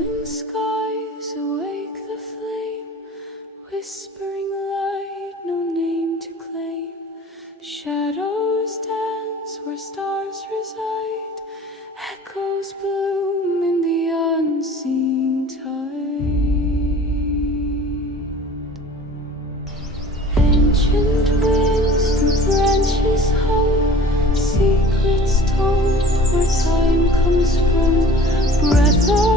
Falling skies awake the flame, whispering light, no name to claim. Shadows dance where stars reside, echoes bloom in the unseen tide. Ancient winds through branches hum, secrets told where time comes from. Breath of